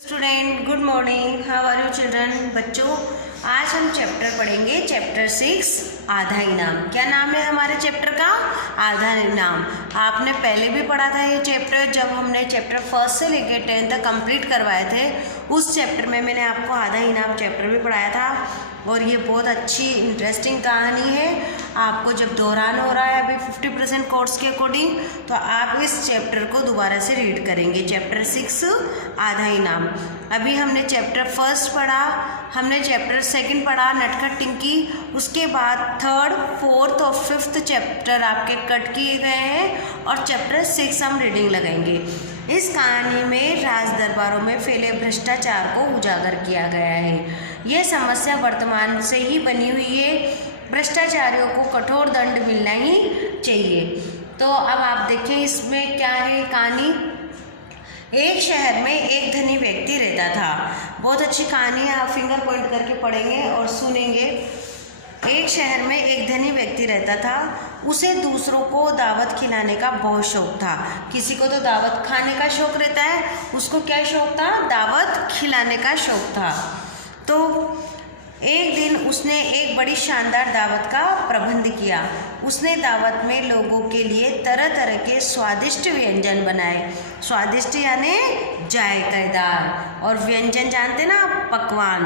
Student good morning, how are you children. बच्चों, आज हम चैप्टर पढ़ेंगे चैप्टर 6 आधा इनाम। क्या नाम है हमारे चैप्टर का? आधा इनाम। आपने पहले भी पढ़ा था ये चैप्टर, जब हमने चैप्टर 1 से लेकर 10 तक कंप्लीट करवाए थे। उस चैप्टर में मैंने आपको आधा इनाम चैप्टर भी पढ़ाया था और ये बहुत अच्छी इंटरेस्टिंग कहानी है। आपको जब दौरान हो रहा है अभी 50% कोर्स के अकॉर्डिंग, तो आप इस चैप्टर को दोबारा से रीड करेंगे। चैप्टर 6 आधा इनाम। अभी हमने चैप्टर 1 पढ़ा, हमने चैप्टर 2 पढ़ा नटखट टिंकी, उसके बाद 3rd, 4th और 5th चैप्टर आपके कट किए गए हैं और चैप्टर 6 हम रीडिंग लगाएंगे। इस कहानी में राज दरबारों में फैले भ्रष्टाचार को उजागर किया गया है। यह समस्या वर्तमान से ही बनी हुई है। भ्रष्टाचारियों को कठोर दंड मिलना ही चाहिए। तो अब आप देखें इसमें क्या है कहानी। एक शहर में एक धनी व्यक्ति रहता था। बहुत अच्छी कहानी है, आप फिंगर पॉइंट करके पढ़ेंगे और सुनेंगे। एक शहर में एक धनी व्यक्ति रहता था। उसे दूसरों को दावत खिलाने का बहुत शौक था। किसी को तो दावत खाने का शौक रहता है, उसको क्या शौक था? दावत खिलाने का शौक था। तो एक दिन उसने एक बड़ी शानदार दावत का प्रबंध किया। उसने दावत में लोगों के लिए तरह तरह के स्वादिष्ट व्यंजन बनाए। स्वादिष्ट यानी जायकेदार, और व्यंजन जानते ना, पकवान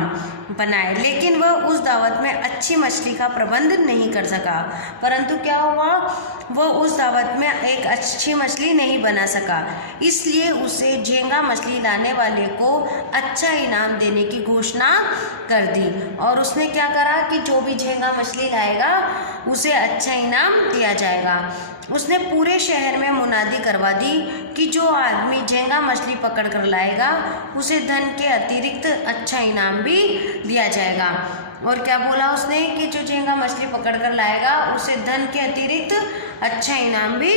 बनाए। लेकिन वह उस दावत में अच्छी मछली का प्रबंध नहीं कर सका। परंतु क्या हुआ, वह उस दावत में एक अच्छी मछली नहीं बना सका। इसलिए उसे झींगा मछली लाने वाले को अच्छा इनाम देने की घोषणा कर दी। और उसने क्या करा कि जो भी झींगा मछली लाएगा उसे अच्छा इनाम दिया जाएगा। उसने पूरे शहर में मुनादी करवा दी कि जो आदमी झींगा मछली पकड़ कर लाएगा उसे धन के अतिरिक्त अच्छा इनाम भी दिया जाएगा। और क्या बोला उसने कि जो झींगा मछली पकड़ कर लाएगा उसे धन के अतिरिक्त अच्छा इनाम भी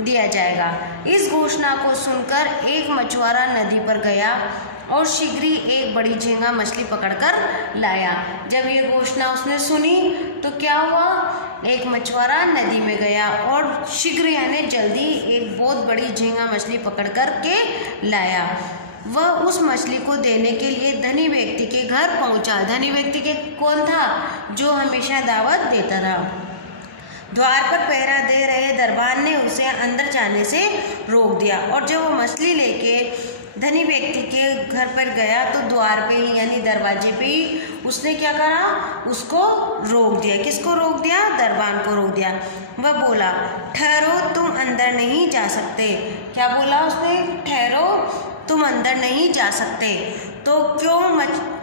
दिया जाएगा। इस घोषणा को सुनकर एक मछुआरा नदी पर गया और शीघ्र ही एक बड़ी झींगा मछली पकड़कर लाया। जब ये घोषणा उसने सुनी तो क्या हुआ, एक मछुआरा नदी में गया और शीघ्र यानी जल्दी एक बहुत बड़ी झींगा मछली पकड़ कर के लाया। वह उस मछली को देने के लिए धनी व्यक्ति के घर पहुंचा। धनी व्यक्ति के कौन था? जो हमेशा दावत देता था। द्वार पर पहरा दे रहे दरबान ने उसे अंदर जाने से रोक दिया और जब वो मछली लेके धनी व्यक्ति के घर पर गया तो द्वार पे ही यानी दरवाजे पे ही उसने क्या करा, उसको रोक दिया। किसको रोक दिया? दरबान को रोक दिया। वह बोला, ठहरो, तुम अंदर नहीं जा सकते। क्या बोला उसने? ठहरो, तुम अंदर नहीं जा सकते। तो क्यों?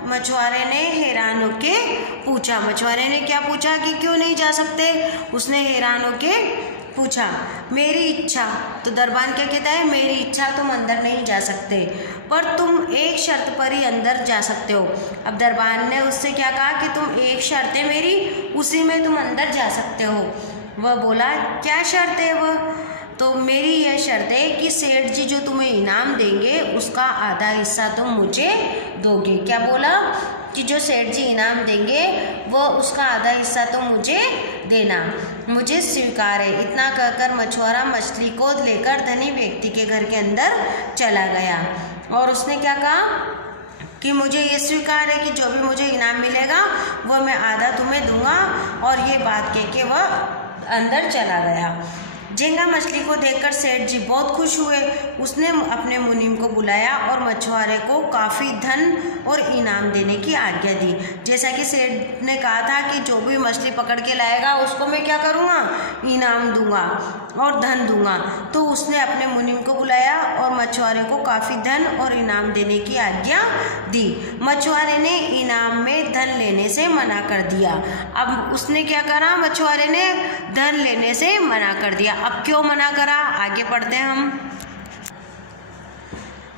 मछुआरे ने हैरान होके पूछा। मछुआरे ने क्या पूछा कि क्यों नहीं जा सकते? उसने हैरान होके पूछा, मेरी इच्छा। तो दरबान क्या कहता है? मेरी इच्छा, तुम अंदर नहीं जा सकते, पर तुम एक शर्त पर ही अंदर जा सकते हो। अब दरबान ने उससे क्या कहा कि तुम एक शर्त है मेरी, उसी में तुम अंदर जा सकते हो। वह बोला, क्या शर्त है वह? तो मेरी यह शर्त है कि सेठ जी जो तुम्हें इनाम देंगे उसका आधा हिस्सा तुम मुझे दोगे। क्या बोला? कि जो सेठ जी इनाम देंगे वो उसका आधा हिस्सा तो मुझे देना, मुझे स्वीकार है। इतना कहकर मछुआरा मछली को लेकर धनी व्यक्ति के घर के अंदर चला गया और उसने क्या कहा कि मुझे ये स्वीकार है कि जो भी मुझे इनाम मिलेगा वो मैं आधा तुम्हें दूंगा। और ये बात कह के वह अंदर चला गया। झींगा मछली को देखकर सेठ जी बहुत खुश हुए। उसने अपने मुनीम को बुलाया और मछुआरे को काफ़ी धन और इनाम देने की आज्ञा दी। जैसा कि सेठ ने कहा था कि जो भी मछली पकड़ के लाएगा उसको मैं क्या करूँगा? इनाम दूंगा और धन दूंगा। तो उसने अपने मुनीम को बुलाया और मछुआरे को काफ़ी धन और इनाम देने की आज्ञा दी। मछुआरे ने इनाम में धन लेने से मना कर दिया। अब उसने क्या करा? मछुआरे ने धन लेने से मना कर दिया। अब क्यों मना करा? आगे पढ़ते हैं हम।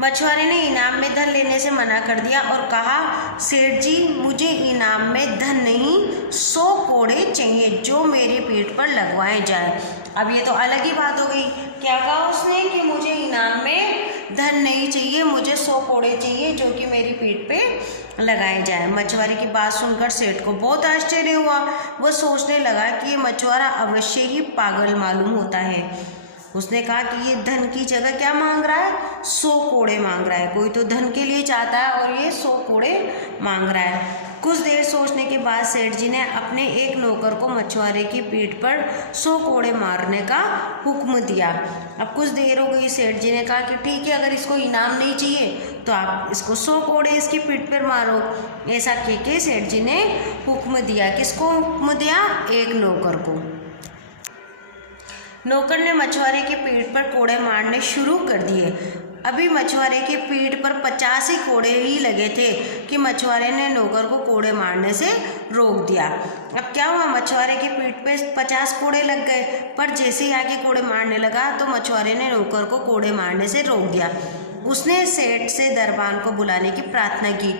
मछुआरे ने इनाम में धन लेने से मना कर दिया और कहा, सेठ जी मुझे इनाम में धन नहीं 100 कोड़े चाहिए जो मेरे पेट पर लगवाए जाए। अब ये तो अलग ही बात हो गई। क्या कहा उसने कि मुझे इनाम में धन नहीं चाहिए, मुझे 100 कोड़े चाहिए जो कि मेरी पीठ पे लगाए जाए। मछुआरे की बात सुनकर सेठ को बहुत आश्चर्य हुआ। वह सोचने लगा कि ये मछुआरा अवश्य ही पागल मालूम होता है। उसने कहा कि ये धन की जगह क्या मांग रहा है? 100 कोड़े मांग रहा है। कोई तो धन के लिए चाहता है और ये 100 कोड़े मांग रहा है। कुछ देर सोचने के बाद सेठ जी ने अपने एक नौकर को मछुआरे की पीठ पर 100 कोड़े मारने का हुक्म दिया। अब कुछ देर हो गई, सेठ जी ने कहा कि ठीक है, अगर इसको इनाम नहीं चाहिए तो आप इसको 100 कोड़े इसकी पीठ पर मारो। ऐसा कह के सेठ जी ने हुक्म दिया। किसको हुक्म दिया? एक नौकर को। नौकर ने मछुआरे की पीठ पर कोड़े मारने शुरू कर दिए। अभी मछुआरे की पीठ पर 50 ही कोड़े ही लगे थे कि मछुआरे ने नौकर को कोड़े मारने से रोक दिया। अब क्या हुआ? मछुआरे की पीठ पे 50 कोड़े लग गए, पर जैसे ही आगे कोड़े मारने लगा तो मछुआरे ने नौकर को कोड़े मारने से रोक दिया। उसने सेठ से दरबान को बुलाने की प्रार्थना की।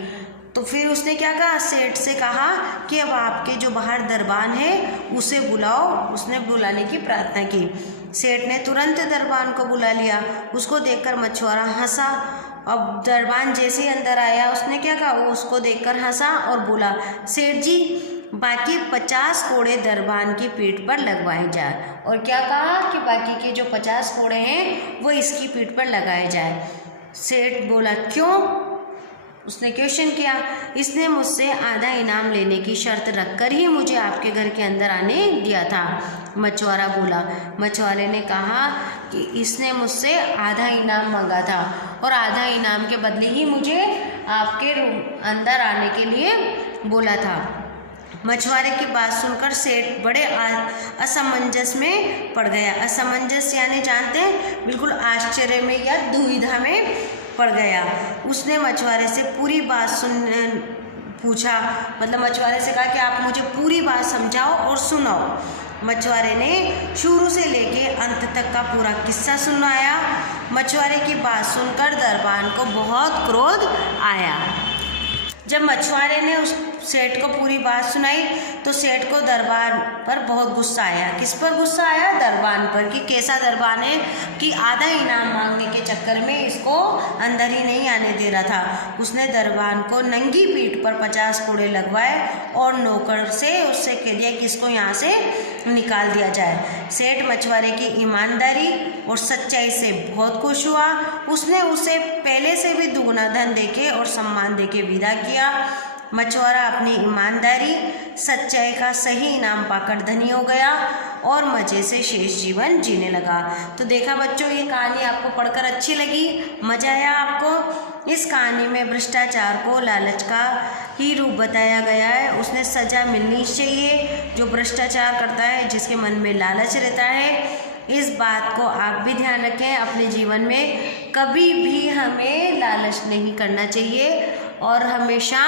तो फिर उसने क्या कहा? सेठ से कहा कि अब आपके जो बाहर दरबान है उसे बुलाओ। उसने बुलाने की प्रार्थना की। सेठ ने तुरंत दरबान को बुला लिया। उसको देखकर मछुआरा हंसा। अब दरबान जैसे ही अंदर आया, उसने क्या कहा? वो उसको देखकर हंसा और बोला, सेठ जी, बाकी 50 कोड़े दरबान की पीठ पर लगवाए जाए। और क्या कहा कि बाकी के जो 50 कोड़े हैं वो इसकी पीठ पर लगाए जाए। सेठ बोला, क्यों? उसने क्वेश्चन किया। इसने मुझसे आधा इनाम लेने की शर्त रखकर ही मुझे आपके घर के अंदर आने दिया था, मछुआरा बोला। मछुआरे ने कहा कि इसने मुझसे आधा इनाम मांगा था और आधा इनाम के बदले ही मुझे आपके अंदर आने के लिए बोला था। मछुआरे की बात सुनकर सेठ बड़े असमंजस में पड़ गया। असमंजस यानी जानते हैं, बिल्कुल आश्चर्य में या दुविधा में पड़ गया। उसने मछुआरे से पूरी बात पूछा, मतलब मछुआरे से कहा कि आप मुझे पूरी बात समझाओ और सुनाओ। मछुआरे ने शुरू से लेके अंत तक का पूरा किस्सा सुनाया। मछुआरे की बात सुनकर दरबान को बहुत क्रोध आया। जब मछुआरे ने उस सेठ को पूरी बात सुनाई तो सेठ को दरबान पर बहुत गुस्सा आया। किस पर गुस्सा आया? दरबान पर, कि कैसा दरबान है कि आधा इनाम मांगने के चक्कर में इसको अंदर ही नहीं आने दे रहा था। उसने दरबान को नंगी पीठ पर 50 कोड़े लगवाए और नौकर से उससे कह दिया कि इसको यहाँ से निकाल दिया जाए। सेठ मछुआरे की ईमानदारी और सच्चाई से बहुत खुश हुआ। उसने उसे पहले से भी दुगुना धन देके और सम्मान देके विदा किया। मछुआरा अपनी ईमानदारी सच्चाई का सही इनाम पाकर धनी हो गया और मज़े से शेष जीवन जीने लगा। तो देखा बच्चों, ये कहानी आपको पढ़कर अच्छी लगी, मज़ा आया आपको? इस कहानी में भ्रष्टाचार को लालच का ही रूप बताया गया है। उसने सज़ा मिलनी चाहिए जो भ्रष्टाचार करता है, जिसके मन में लालच रहता है। इस बात को आप भी ध्यान रखें अपने जीवन में, कभी भी हमें लालच नहीं करना चाहिए और हमेशा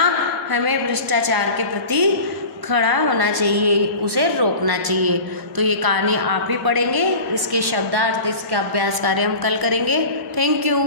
हमें भ्रष्टाचार के प्रति खड़ा होना चाहिए, उसे रोकना चाहिए। तो ये कहानी आप भी पढ़ेंगे, इसके शब्दार्थ, इसका अभ्यास कार्य हम कल करेंगे। Thank you.